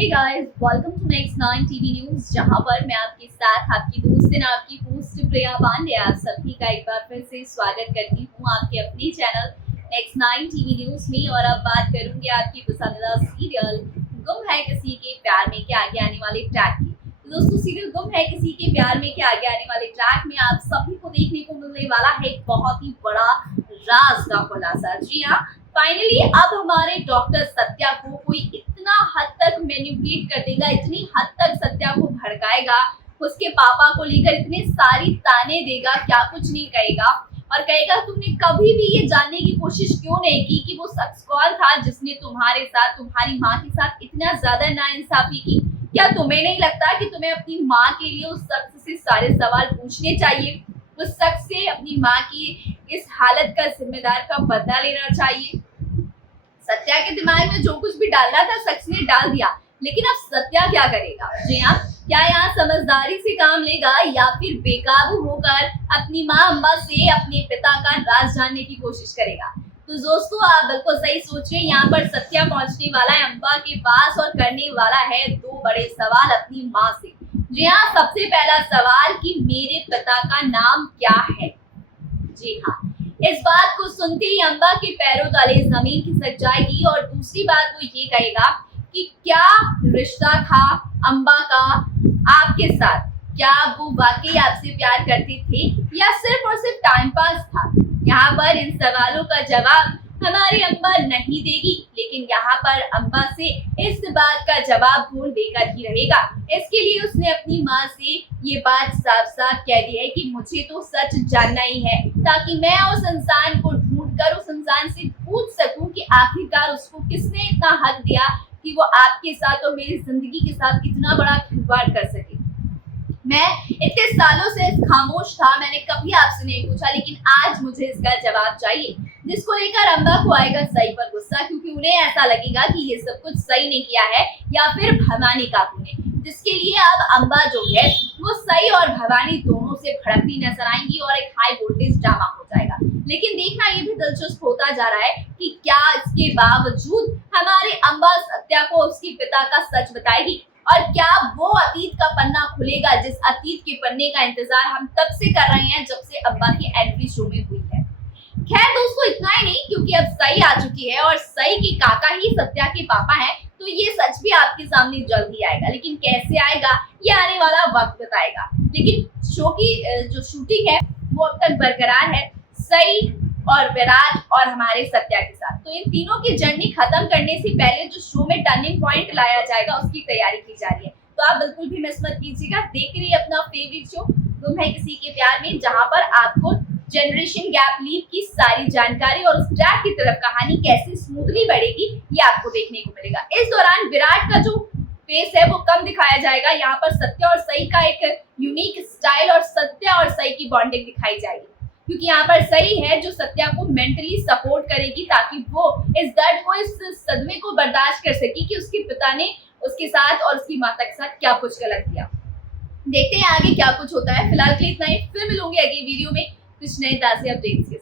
Hey guys, welcome to next 9 TV news, जहां पर मैं आपके साथ आपकी दोस्त एंड आपकी होस्ट प्रिया पांडे आप सभी का एक बार फिर से स्वागत करती हूं आपके अपने चैनल नेक्स्ट 9 टीवी न्यूज में। और अब बात करूंगी आपकी पसंदीदा सीरियल गुम है किसी के प्यार में के आगे आने वाले ट्रैक की। तो दोस्तों, सीरियल गुम है किसी के प्यार में के आगे आने वाले ट्रैक में आप सभी को देखने को मिलने वाला है एक बहुत ही बड़ा राज का खुलासा। जी हाँ, फाइनली अब हमारे डॉक्टर सत्या को कोई इतना हद तक मैनिपुलेट कर देगा, इतनी हद तक सत्या को भड़काएगा, उसके पापा को लेकर इतने सारी ताने देगा, क्या कुछ नहीं कहेगा और कहेगा तुमने कभी भी ये जानने की कोशिश क्यों नहीं की कि वो शख्स कौन था जिसने तुम्हारे साथ, तुम्हारी माँ के साथ इतना ज्यादा नाइंसाफी की। क्या तुम्हें नहीं लगता कि तुम्हें अपनी माँ के लिए उस शख्स से सारे सवाल पूछने चाहिए, उस शख्स से अपनी माँ की इस हालत का जिम्मेदार का बदला लेना चाहिए। सत्या के दिमाग में जो कुछ भी डालना था शख्स ने डाल दिया, लेकिन अब सत्या क्या करेगा? जी हाँ, क्या यहाँ समझदारी से काम लेगा या फिर बेकाबू होकर अपनी माँ अम्बा से अपने पिता का राज जानने की कोशिश करेगा? तो दोस्तों, आप बिल्कुल सही सोच रहे हैं, यहाँ पर सत्या पहुंचने वाला है अम्बा के पास और करने वाला है दो बड़े सवाल अपनी माँ से। जी हाँ, सबसे पहला सवाल कि मेरे पिता का नाम क्या है। जी हाँ, इस बात को सुनते ही अम्बा के पैरों तले जमीन खिसक जाएगी और दूसरी बात वो ये कहेगा कि क्या रिश्ता था अम्बा का आपके साथ, क्या वो वाकई आपसे प्यार करते थे या सिर्फ और सिर्फ टाइम पास था। यहाँ पर इन सवालों का जवाब हमारी अम्बा नहीं देगी, लेकिन यहाँ पर अम्बा से इस बात का जवाब ढूंढ देकर ही रहेगा। इसके लिए उसने अपनी माँ से ये बात साफ साफ कह दी है कि मुझे तो सच जानना ही है, ताकि मैं उस इंसान को ढूंढ कर उस इंसान से पूछ सकूं कि आखिरकार उसको किसने इतना हक दिया कि वो आपके साथ और मेरी जिंदगी के साथ इतना बड़ा खिलवाड़ कर सके। मैं इतने सालों से खामोश था, मैंने कभी आपसे नहीं पूछा, लेकिन आज मुझे इसका जवाब चाहिए, जिसको लेकर अम्बा को आएगा सही पर गुस्सा, क्योंकि उन्हें ऐसा लगेगा कि ये सब कुछ सही नहीं किया है या फिर भवानी काकू ने, जिसके लिए अब अम्बा जो है वो सही और भवानी दोनों से भड़कती नजर आएंगी और एक हाई वोल्टेज ड्रामा हो जाएगा। लेकिन देखना ये भी दिलचस्प होता जा रहा है कि क्या इसके बावजूद हमारी अम्बा सत्या को उसके पिता का सच बताएगी और क्या वो अतीत का पन्ना खुलेगा, जिस अतीत के पन्ने का इंतजार हम तब से कर रहे हैं जब से अम्बा की एंट्री शो में हुई है। खैर दोस्तों, इतना ही नहीं, क्योंकि अब सई आ चुकी है और सई के काका ही सत्या के पापा हैं, तो ये सच भी आपके सामने जल्दी आएगा, लेकिन कैसे आएगा ये आने वाला वक्त बताएगा। लेकिन शो की जो शूटिंग है वो अब तक बरकरार है, सई और विराट और हमारे सत्या के साथ। तो इन तीनों की जर्नी खत्म करने से पहले जो शो में टर्निंग पॉइंट लाया जाएगा उसकी तैयारी की जा रही है, तो आप बिल्कुल भी मिस मत कीजिएगा। देख रही अपना फेवरेट शो गुम है किसी के प्यार में, जहां पर आपको जनरेशन गैप लीव की सारी जानकारी और उस ट्रैक की तरफ कहानी कैसे स्मूथली बढ़ेगी ये आपको देखने को मिलेगा। इस दौरान विराट का जो फेस है वो कम दिखाया जाएगा, यहाँ पर सत्या और सई का एक यूनिक स्टाइल और सत्या और सई की बॉन्डिंग दिखाई जाएगी, क्योंकि यहाँ पर सही है जो सत्या को मेंटली सपोर्ट करेगी ताकि वो इस दर्द को, इस सदमे को बर्दाश्त कर सके कि उसके पिता ने उसके साथ और उसकी माता के साथ क्या कुछ गलत किया। देखते हैं आगे क्या कुछ होता है। फिलहाल के लिए इतना ही, फिर मिलूंगी अगली वीडियो में कुछ नए ताजे अपडेट्स के साथ।